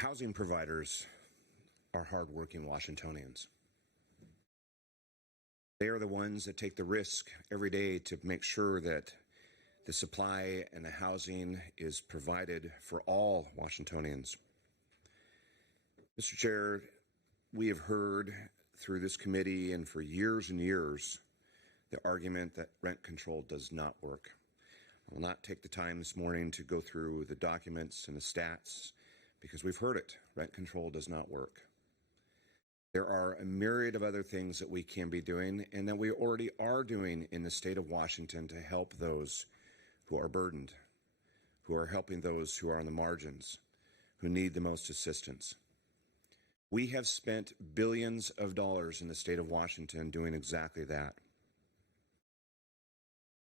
Housing providers are hardworking Washingtonians. They are the ones that take the risk every day to make sure that the supply and the housing is provided for all Washingtonians. Mr. Chair, we have heard through this committee and for years and years the argument that rent control does not work. I will not take the time this morning to go through the documents and the stats because we've heard it. Rent control does not work. There are a myriad of other things that we can be doing and that we already are doing in the state of Washington to help those who are burdened, who are helping those who are on the margins, who need the most assistance. We have spent billions of dollars in the state of Washington doing exactly that.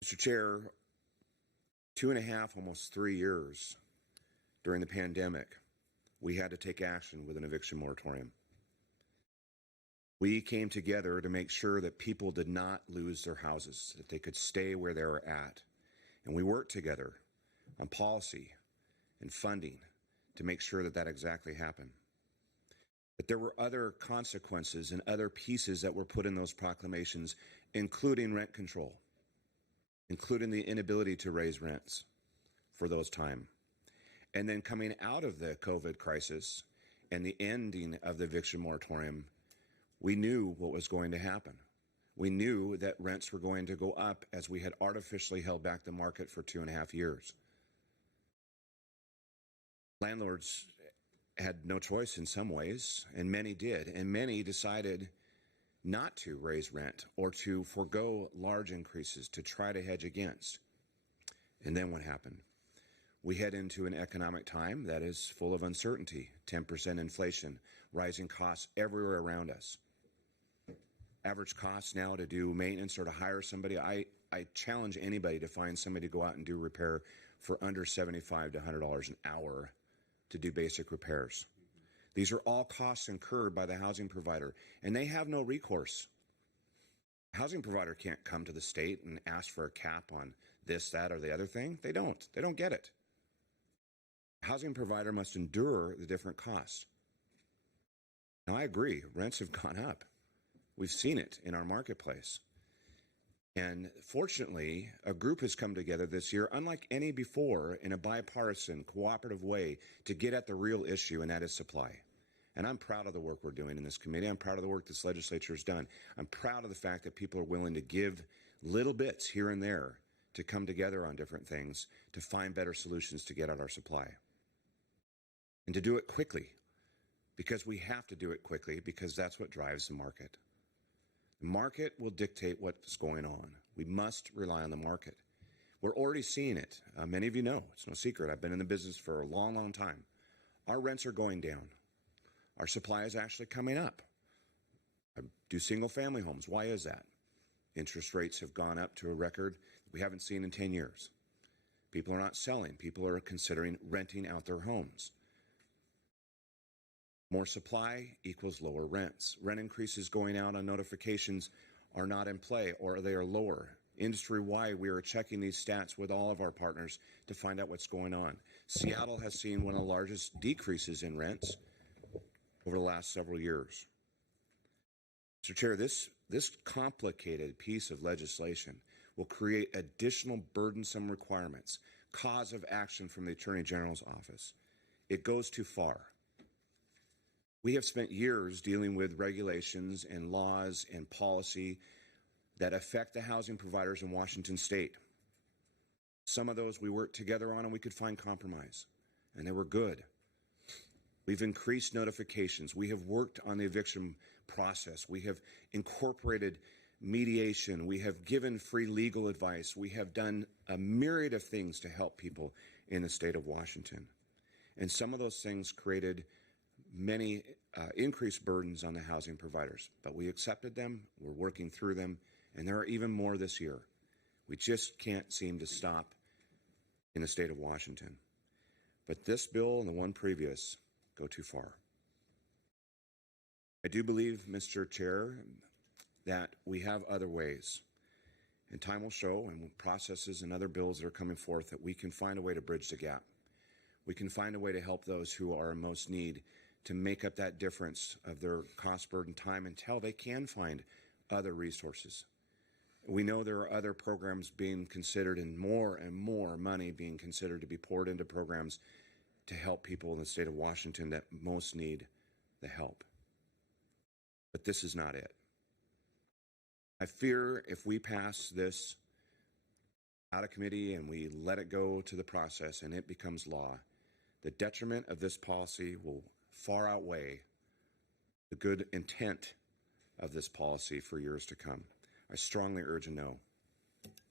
Mr. Chair, 2.5, almost 3 years during the pandemic, we had to take action with an eviction moratorium. We came together to make sure that people did not lose their houses, that they could stay where they were at. And we worked together on policy and funding to make sure that that exactly happened. But there were other consequences and other pieces that were put in those proclamations, including rent control, including the inability to raise rents for those time. And then coming out of the COVID crisis and the ending of the eviction moratorium, we knew what was going to happen. We knew that rents were going to go up as we had artificially held back the market for 2.5 years. Landlords had no choice in some ways, and many did, and many decided not to raise rent or to forego large increases to try to hedge against. And then what happened? We head into an economic time that is full of uncertainty, 10% inflation, rising costs everywhere around us. Average costs now to do maintenance or to hire somebody, I challenge anybody to find somebody to go out and do repair for under $75 to $100 an hour to do basic repairs. These are all costs incurred by the housing provider, and they have no recourse. The housing provider can't come to the state and ask for a cap on this, that, or the other thing. They don't. They don't get it. The housing provider must endure the different costs. Now, I agree, rents have gone up. We've seen it in our marketplace. And fortunately, a group has come together this year, unlike any before, in a bipartisan, cooperative way to get at the real issue, and that is supply. And I'm proud of the work we're doing in this committee. I'm proud of the work this legislature has done. I'm proud of the fact that people are willing to give little bits here and there to come together on different things to find better solutions to get at our supply. And to do it quickly, because we have to do it quickly, because that's what drives the market. The market will dictate what's going on. We must rely on the market. We're already seeing it. Many of you know, it's no secret. I've been in the business for a long, long time. Our rents are going down. Our supply is actually coming up. I do single-family homes. Why is that? Interest rates have gone up to a record we haven't seen in 10 years. People are not selling. People are considering renting out their homes. More supply equals lower rents. Rent increases going out on notifications are not in play, or they are lower. Industry-wide, we are checking these stats with all of our partners to find out what's going on. Seattle has seen one of the largest decreases in rents over the last several years. Mr. Chair, this complicated piece of legislation will create additional burdensome requirements, cause of action from the Attorney General's office. It goes too far. We have spent years dealing with regulations and laws and policy that affect the housing providers in Washington state. Some of those we worked together on and we could find compromise, and they were good. We've increased notifications. We have worked on the eviction process. We have incorporated mediation. We have given free legal advice. We have done a myriad of things to help people in the state of Washington. And some of those things created many increased burdens on the housing providers, but we accepted them, we're working through them, and there are even more this year. We just can't seem to stop in the state of Washington. But this bill and the one previous go too far. I do believe, Mr. Chair, that we have other ways, and time will show, and processes and other bills that are coming forth, that we can find a way to bridge the gap. we can find a way to help those who are in most need, to make up that difference of their cost burden time until they can find other resources. We know there are other programs being considered and more money being considered to be poured into programs to help people in the state of Washington that most need the help. But this is not it. I fear if we pass this out of committee and we let it go to the process and it becomes law, the detriment of this policy will far outweigh the good intent of this policy for years to come. I strongly urge a no.